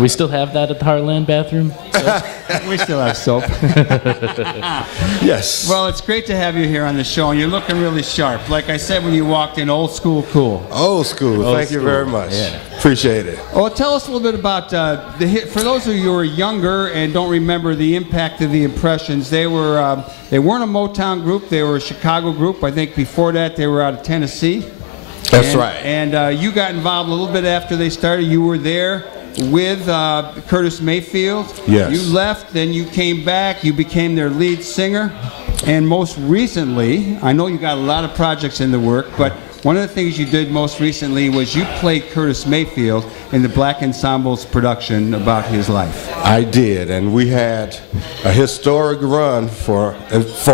We still have that at the Heartland bathroom? We still have soap. Yes. Well, it's great to have you here on the show, and you're looking really sharp. Like I said when you walked in, old school cool. Old school. Thank you very much. Yeah. Appreciate it. Well, tell us a little bit about the hit. For those of you who are younger and don't remember the impact of the Impressions, they weren't a Motown group. They were a Chicago group. I think before that they were out of Tennessee. That's right. And you got involved a little bit after they started. You were there with Curtis Mayfield. Yes. You left, then you came back. You became their lead singer. And most recently, I know you got a lot of projects in the work, but one of the things you did most recently was you played Curtis Mayfield in the Black Ensemble's production about his life. I did, and we had a historic run for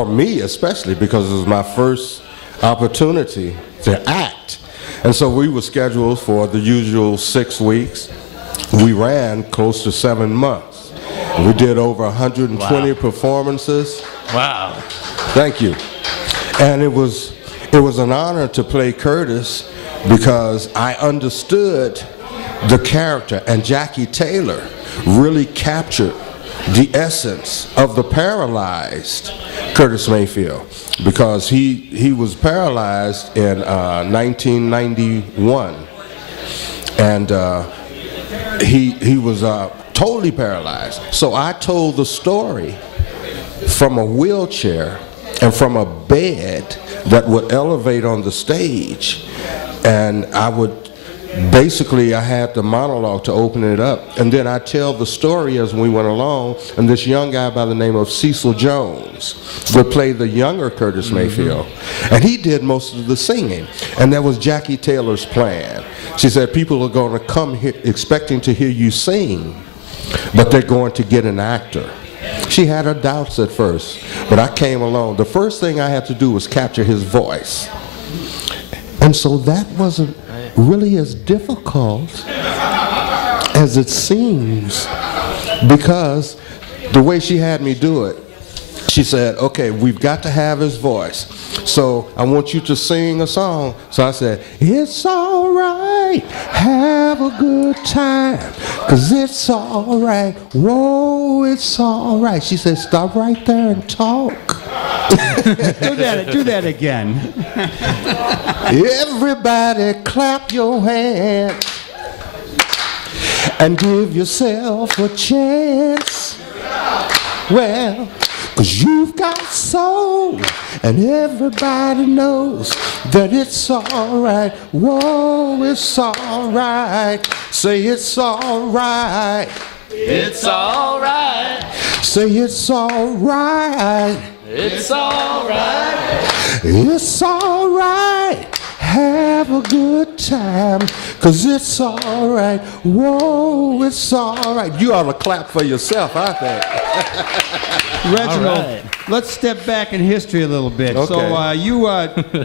me especially, because it was my first opportunity to act. And so we were scheduled for the usual 6 weeks. We ran close to 7 months. We did over 120 performances. Wow. Thank you. And it was an honor to play Curtis, because I understood the character, and Jackie Taylor really captured the essence of the paralyzed Curtis Mayfield, because he was paralyzed in 1991, and he was totally paralyzed. So I told the story from a wheelchair and from a bed that would elevate on the stage, and I had the monologue to open it up, and then I tell the story as we went along, and this young guy by the name of Cecil Jones would play the younger Curtis Mayfield, and he did most of the singing, and that was Jackie Taylor's plan. She said, people are going to come here expecting to hear you sing, but they're going to get an actor. She had her doubts at first, but I came along. The first thing I had to do was capture his voice. And so that wasn't really as difficult as it seems, because the way she had me do it, she said, okay, we've got to have his voice. So I want you to sing a song. So I said, it's all right, have a good time, 'cause it's all right, whoa, it's all right. She said, stop right there and talk. Do that again. Everybody clap your hands and give yourself a chance. Well, 'cause you've got soul, and everybody knows that it's all right. Whoa, it's all right. Say it's all right. It's all right. Say it's all right. It's all right. It's all right. Have a good time, 'cause it's all right. Whoa, it's all right. You ought to clap for yourself, I think. Reginald, All right. let's step back in history a little bit. Okay. So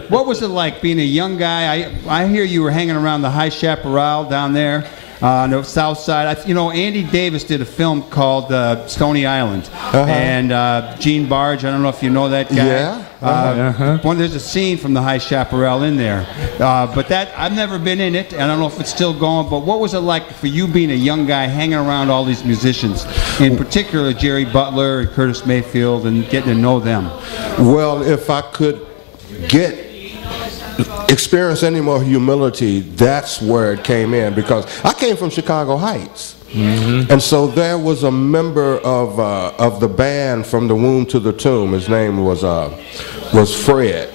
what was it like being a young guy? I hear you were hanging around the High Chaparral down there on the south side. Andy Davis did a film called Stony Island, and Gene Barge, I don't know if you know that guy. Yeah. There's a scene from the High Chaparral in there, but I've never been in it, and I don't know if it's still going. But what was it like for you being a young guy hanging around all these musicians, in particular Jerry Butler and Curtis Mayfield, and getting to know them? Well, if I could experience any more humility, that's where it came in, because I came from Chicago Heights. And so there was a member of the band from the Womb to the Tomb. His name was Fred.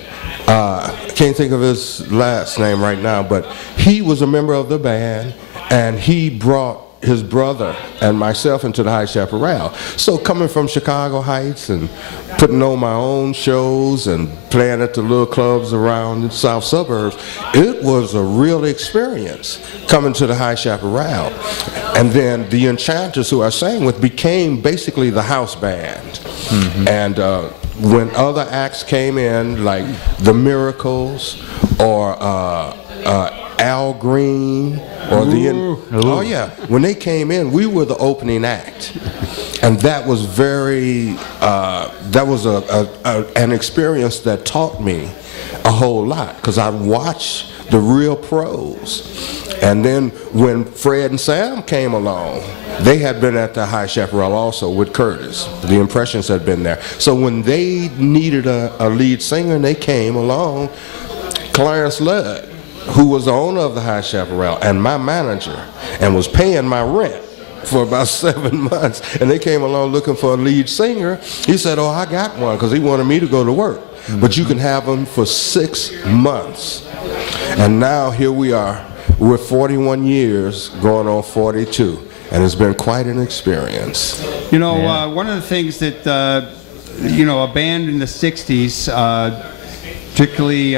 I can't think of his last name right now, but he was a member of the band, and he brought his brother and myself into the High Chaparral. So coming from Chicago Heights and putting on my own shows and playing at the little clubs around the south suburbs, it was a real experience coming to the High Chaparral. And then the Enchanters, who I sang with, became basically the house band. And when other acts came in, like the Miracles or Al Green or when they came in, we were the opening act, and that was an experience that taught me a whole lot, because I watched the real pros. And then when Fred and Sam came along, they had been at the High Chaparral also with Curtis. The Impressions had been there. So when they needed a lead singer and they came along, Clarence Ludd, who was the owner of the High Chaparral and my manager and was paying my rent for about 7 months, and they came along looking for a lead singer, he said, oh, I got one, because he wanted me to go to work. But you can have them for 6 months. And now here we are. We're 41 years, going on 42, and it's been quite an experience. You know, one of the things that, you know, a band in the 60s, particularly,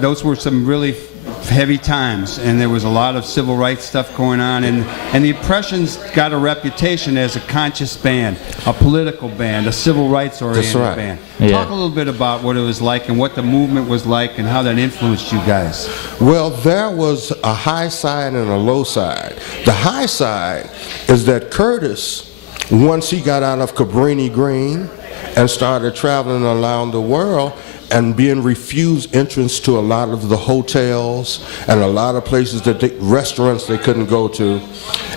those were some really heavy times, and there was a lot of civil rights stuff going on, and the Impressions got a reputation as a conscious band, a political band, a civil rights oriented band. Yeah. Talk a little bit about what it was like and what the movement was like and how that influenced you guys. Well, there was a high side and a low side. The high side is that Curtis, once he got out of Cabrini Green and started traveling around the world and being refused entrance to a lot of the hotels and a lot of places restaurants they couldn't go to,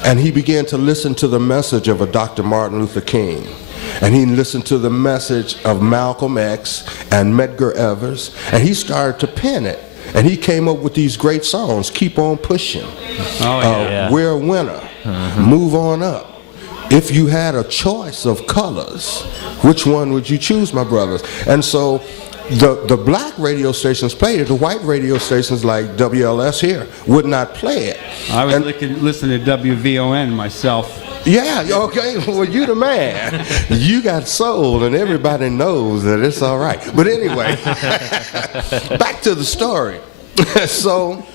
and he began to listen to the message of a Dr. Martin Luther King. And he listened to the message of Malcolm X and Medgar Evers, and he started to pen it. And he came up with these great songs, Keep On Pushing, We're a Winner, Move On Up. If you had a choice of colors, which one would you choose, my brothers? And so the black radio stations played it. The white radio stations like WLS here would not play it. I was listening to WVON myself. Yeah, okay, well, you the man. You got soul, and everybody knows that it's all right. But anyway, back to the story. So,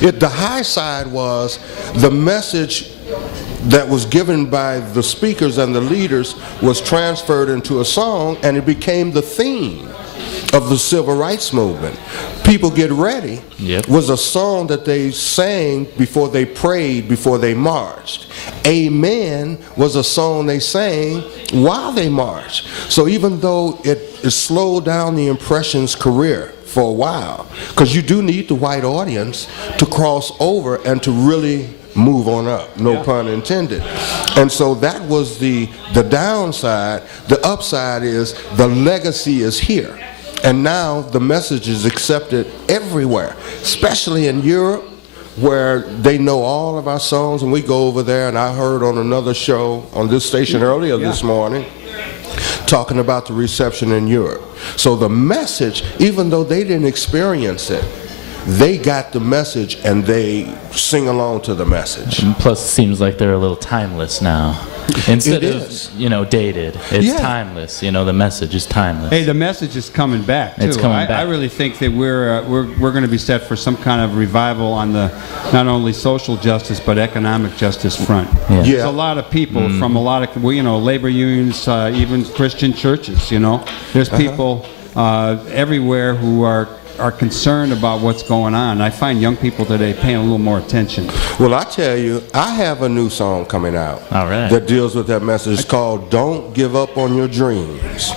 the high side was the message that was given by the speakers and the leaders was transferred into a song, and it became the theme of the civil rights movement. People Get Ready was a song that they sang before they prayed, before they marched. Amen was a song they sang while they marched. So even though it slowed down the Impressions' career for a while, because you do need the white audience to cross over and to really move on up, no pun intended. And so that was the downside. The upside is the legacy is here. And now the message is accepted everywhere, especially in Europe, where they know all of our songs, and we go over there. And I heard on another show on this station earlier this morning talking about the reception in Europe. So the message, even though they didn't experience it, they got the message and they sing along to the message. And plus, it seems like they're a little timeless now. Instead of, dated, it's timeless. The message is timeless. Hey, the message is coming back too. It's coming back. I really think that we're going to be set for some kind of revival on the not only social justice but economic justice front. There's a lot of people from a lot of labor unions, even Christian churches. There's people everywhere who are concerned about what's going on. I find young people today paying a little more attention. Well, I tell you, I have a new song coming out that deals with that message. It's called Don't Give Up on Your Dreams.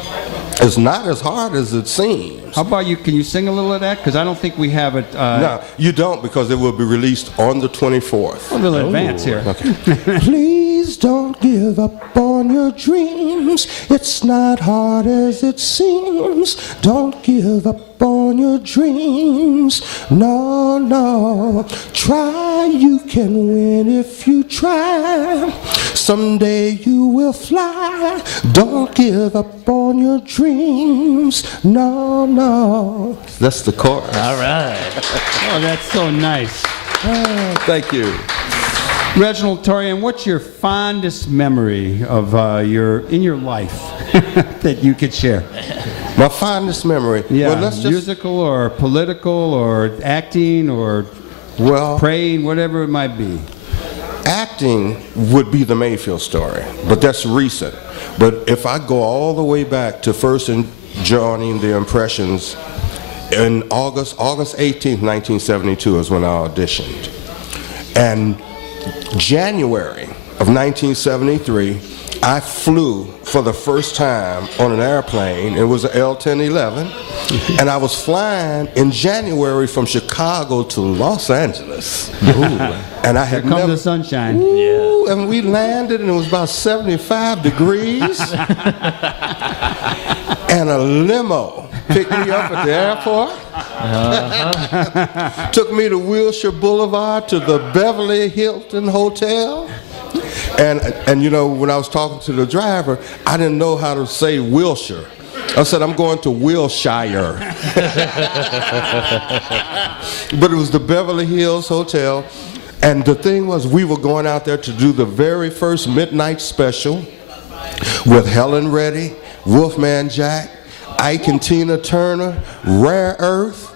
It's not as hard as it seems. How about you? Can you sing a little of that? Because I don't think we have it. No, you don't, because it will be released on the 24th. A little advance here. Okay. Please don't give up on your dreams. It's not hard as it seems. Don't give up on your dreams. No, no. Try, you can win if you try. Someday you will fly. Don't give up on your dreams. No, no. That's the chorus. All right. Oh, that's so nice. Thank you. Reginald Torian, what's your fondest memory of in your life that you could share? My fondest memory. Yeah, well, let's just, musical or political or acting or praying, whatever it might be. Acting would be the Mayfield story, but that's recent. But if I go all the way back to first joining the Impressions in August 18th, 1972 is when I auditioned. And January of 1973, I flew for the first time on an airplane. It was an L-1011, and I was flying in January from Chicago to Los Angeles. And I had Here comes never, the sunshine. Ooh, and we landed, and it was about 75 degrees. And a limo picked me up at the airport. Took me to Wilshire Boulevard to the Beverly Hilton Hotel. And you know, when I was talking to the driver, I didn't know how to say Wilshire. I said, I'm going to Wilshire. But it was the Beverly Hills Hotel. And the thing was, we were going out there to do the very first midnight special with Helen Reddy, Wolfman Jack, Ike and Tina Turner, Rare Earth,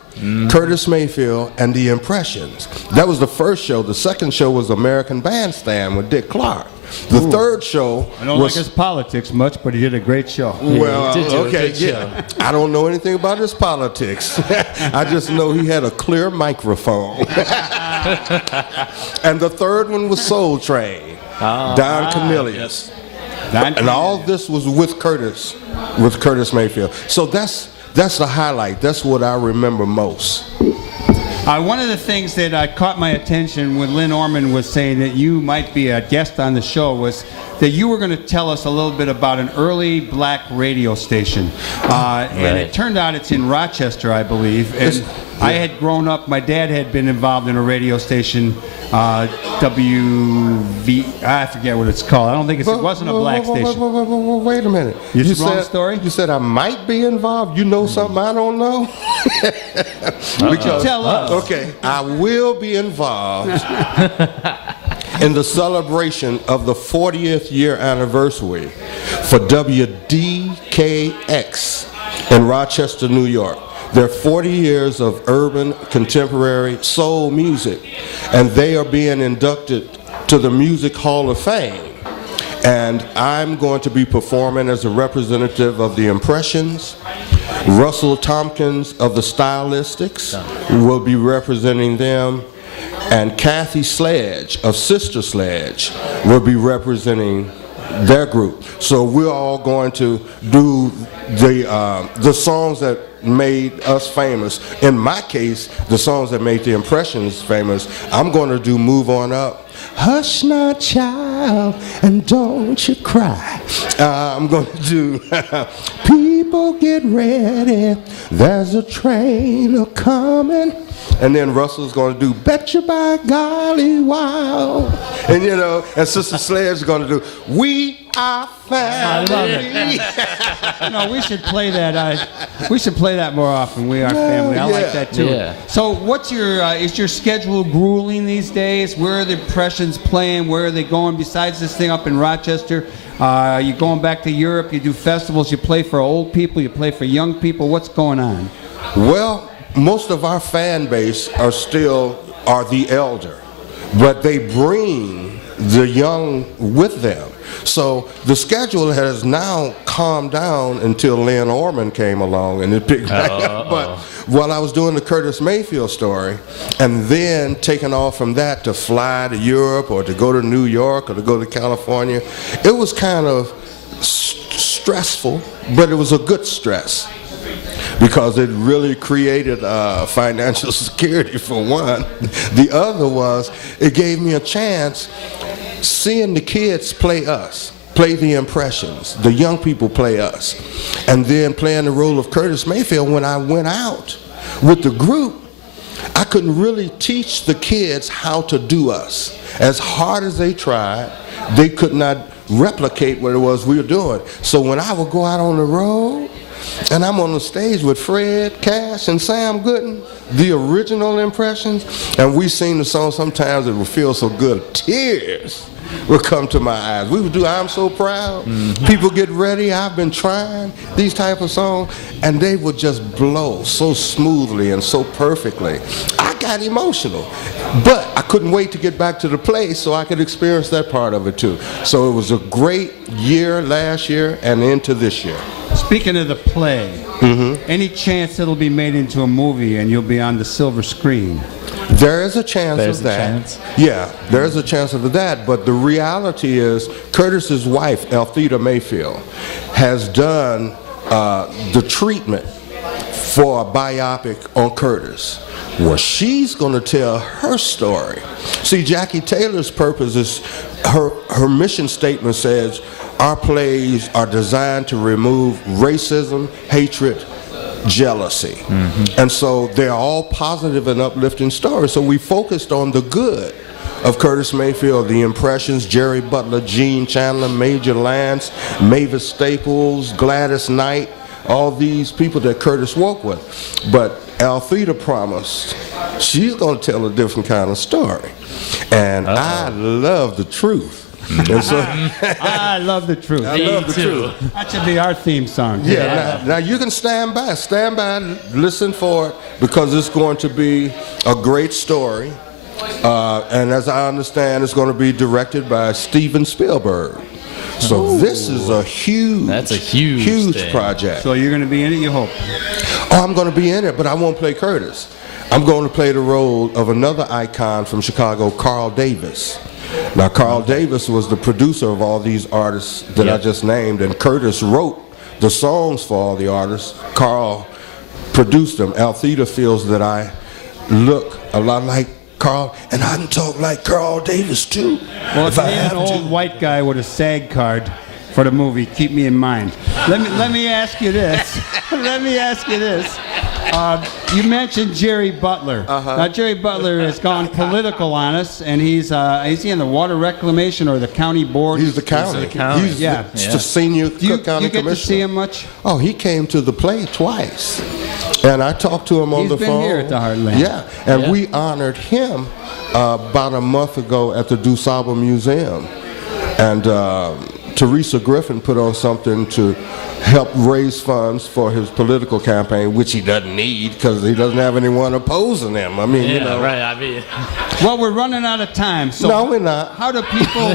Curtis Mayfield, and the Impressions. That was the first show. The second show was American Bandstand with Dick Clark. The third show I don't like his politics much, but he did a great show. Well, he did do a okay, good yeah. I don't know anything about his politics. I just know he had a clear microphone. And the third one was Soul Train, Don Cornelius. And all this was with Curtis Mayfield. So that's the highlight. That's what I remember most. One of the things that caught my attention when Lynn Orman was saying that you might be a guest on the show was that you were going to tell us a little bit about an early black radio station. And it turned out it's in Rochester, I believe. And I had grown up, my dad had been involved in a radio station, WV, I forget what it's called. I don't think it wasn't a black station. Wait a minute. You said, story? You said I might be involved. You know something I don't know? Because, tell us. Okay, I will be involved in the celebration of the 40th year anniversary for WDKX in Rochester, New York. They're 40 years of urban contemporary soul music, and they are being inducted to the Music Hall of Fame. And I'm going to be performing as a representative of the Impressions. Russell Tompkins of the Stylistics will be representing them, and Kathy Sledge of Sister Sledge will be representing their group. So we're all going to do the songs that made us famous. In my case, the songs that made the Impressions famous. I'm going to do Move On Up, Hush Not Child, and Don't You Cry. I'm going to do People Get Ready, There's a Train A-Coming. And then Russell's going to do Betcha by Golly Wow. And you know, and Sister Sledge's going to do We Are Family. I love it. No, we should play that. We should play that more often. We Are Family. I like that too. Yeah. So, what's your is your schedule grueling these days? Where are the Impressions playing? Where are they going? Besides this thing up in Rochester, you going back to Europe? You do festivals. You play for old people. You play for young people. What's going on? Well, most of our fan base are the elder, but they bring the young with them. So the schedule has now calmed down until Lynn Orman came along and it picked back up. But while I was doing the Curtis Mayfield story and then taking off from that to fly to Europe or to go to New York or to go to California, it was kind of stressful, but it was a good stress, because it really created financial security for one. The other was, it gave me a chance seeing the kids play us, play the Impressions, the young people play us, and then playing the role of Curtis Mayfield. When I went out with the group, I couldn't really teach the kids how to do us. As hard as they tried, they could not replicate what it was we were doing. So when I would go out on the road, and I'm on the stage with Fred Cash and Sam Gooden, the original Impressions, and we sing the song, sometimes it would feel so good, tears would come to my eyes. We would do I'm So Proud, People Get Ready, I've Been Trying, these type of songs, and they would just blow so smoothly and so perfectly. I got emotional, but I couldn't wait to get back to the place so I could experience that part of it too. So it was a great year last year and into this year. Speaking of the play, any chance it'll be made into a movie and you'll be on the silver screen? There is a chance There's of a that. chance? Yeah, there is a chance of that. But the reality is, Curtis's wife, Althea Mayfield, has done the treatment for a biopic on Curtis. Well, she's going to tell her story. See, Jackie Taylor's purpose is, her mission statement says, our plays are designed to remove racism, hatred, jealousy. Mm-hmm. And so they're all positive and uplifting stories. So we focused on the good of Curtis Mayfield, the impressions, Jerry Butler, Gene Chandler, Major Lance, Mavis Staples, Gladys Knight, all these people that Curtis worked with. But Althea promised she's going to tell a different kind of story. And I love the truth. And so, I love the truth. I love the truth. That should be our theme song. Yeah, now you can stand by, listen for it, because it's going to be a great story. And as I understand, it's going to be directed by Steven Spielberg. So this is a huge project. So you're going to be in it, you hope? Oh, I'm going to be in it, but I won't play Curtis. I'm going to play the role of another icon from Chicago, Carl Davis. Now, Carl Davis was the producer of all these artists that I just named, and Curtis wrote the songs for all the artists. Carl produced them. Althea feels that I look a lot like Carl, and I can talk like Carl Davis too. Well, if I have an old white guy with a SAG card for the movie, keep me in mind. Let me ask you this. You mentioned Jerry Butler. Now, Jerry Butler has gone political on us, and is he in the water reclamation or the county board? He's the county. He's the senior county commissioner. You get to see him much? Oh, he came to the play twice, and I talked to him on the phone. He's been here at the Heartland. Yeah, and we honored him about a month ago at the DuSable Museum, and Teresa Griffin put on something to help raise funds for his political campaign, which he doesn't need because he doesn't have anyone opposing him. I mean, you know. Right, I mean. Well, we're running out of time. So no, we're not. How do people...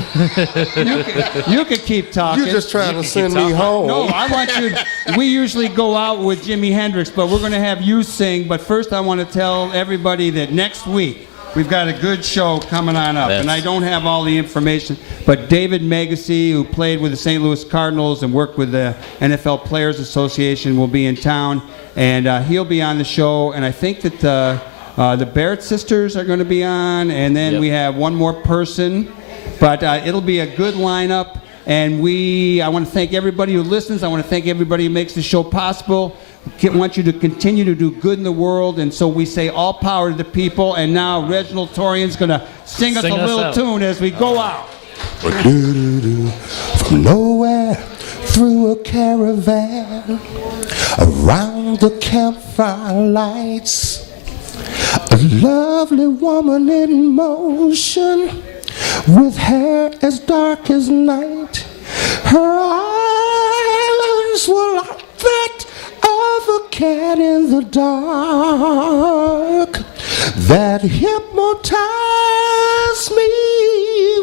you could keep talking. You're just trying to send me home. No, I want you... We usually go out with Jimi Hendrix, but we're going to have you sing. But first, I want to tell everybody that next week, we've got a good show coming on up, and I don't have all the information, but David Megacy, who played with the St. Louis Cardinals and worked with the NFL Players Association, will be in town, and he'll be on the show, and I think that the Barrett sisters are going to be on, and then we have one more person, but it'll be a good lineup, and I want to thank everybody who listens. I want to thank everybody who makes the show possible. I want you to continue to do good in the world, and so we say all power to the people. And now Reginald Torian's going to sing us a little tune as we go out. From nowhere through a caravan, around the campfire lights, a lovely woman in motion, with hair as dark as night. Her eyes were like that of a cat in the dark that hypnotized me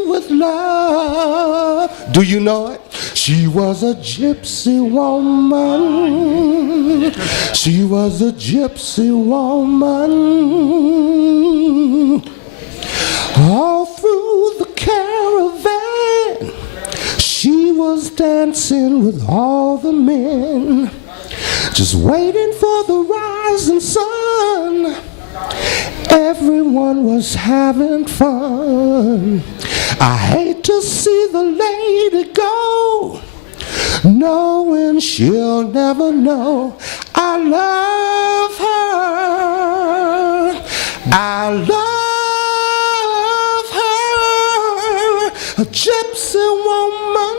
with love. Do you know it? She was a gypsy woman. She was a gypsy woman. All through the caravan, she was dancing with all the men, just waiting for the rising sun. Everyone was having fun. I hate to see the lady go, knowing she'll never know I love her. I love her. A gypsy woman.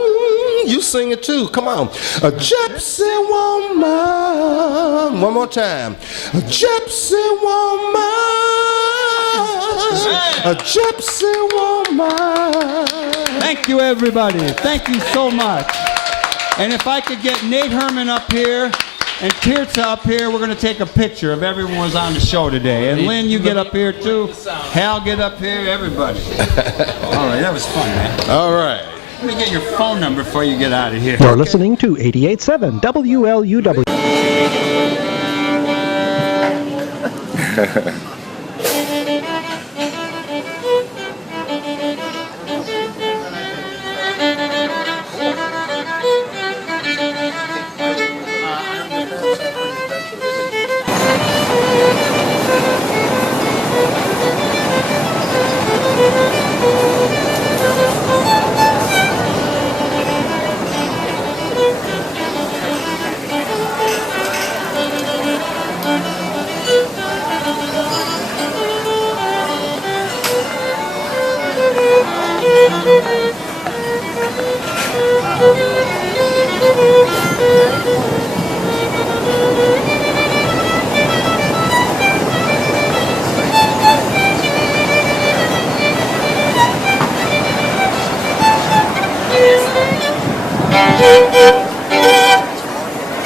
You sing it too. Come on. A gypsy woman. One more time. A gypsy woman. A gypsy woman. Thank you, everybody. Thank you so much. And if I could get Nate Herman up here and Tirza up here, we're going to take a picture of everyone who's on the show today. And Lynn, you get up here too. Hal, get up here. Everybody. All right, that was fun, man. All right. Let me get your phone number before you get out of here. You're listening to 88.7 WLUW.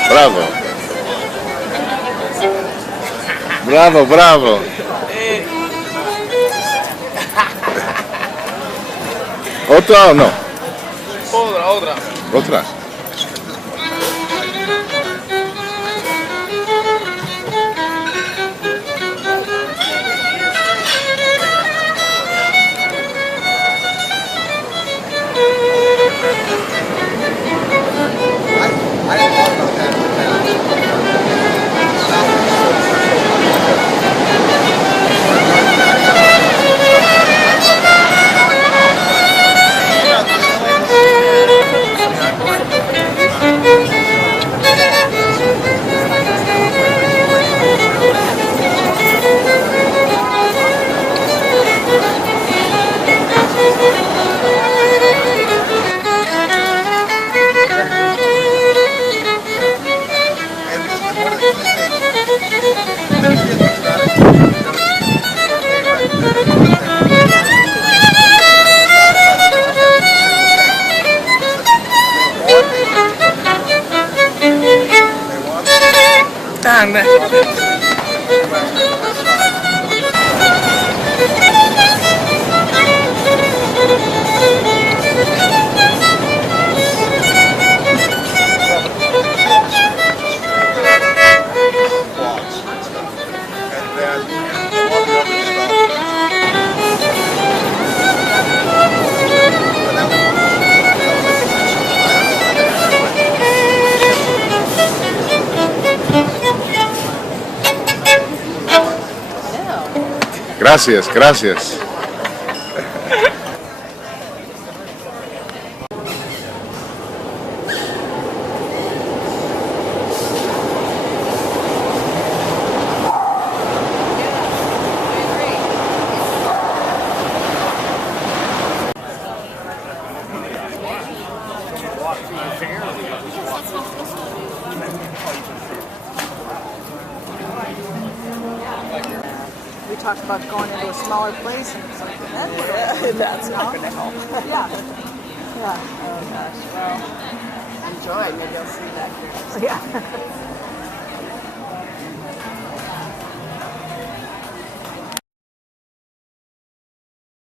Bravo. Bravo, bravo. ¿Otra o no? Otra. Otra. Gracias, gracias. We talked about going into a smaller place and something. That's not going to help. Yeah. Yeah. Oh gosh. Well, enjoy. Maybe I'll see you back here. Yeah.